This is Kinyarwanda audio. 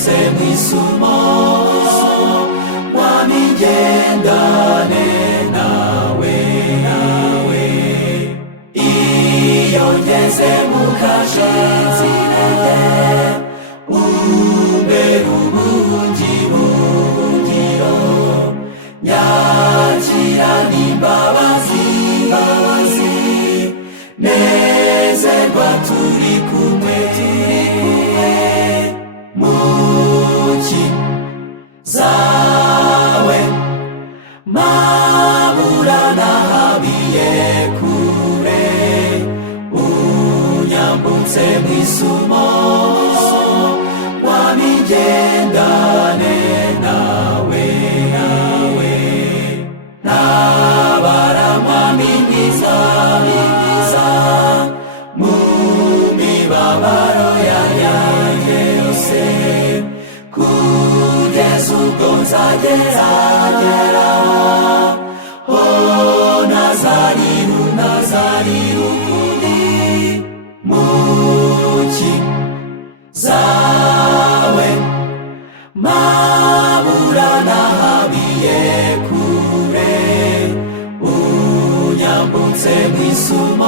unyambutse mw'isumo wamigendane nawe iyo ngeze mu kashizirete umbera ubuhungiro nyakira n'imbabazi nezerwa turi kumwe muki zawe maburana habiye kure unyambutse mw'isumo wamigendane nawe nabaramwami mwiza mu mibabaro yanjye yose kugeza ubwo nzageraho nazariru ukundi muki zawe maburana habiye kure unyambutse mw'isumo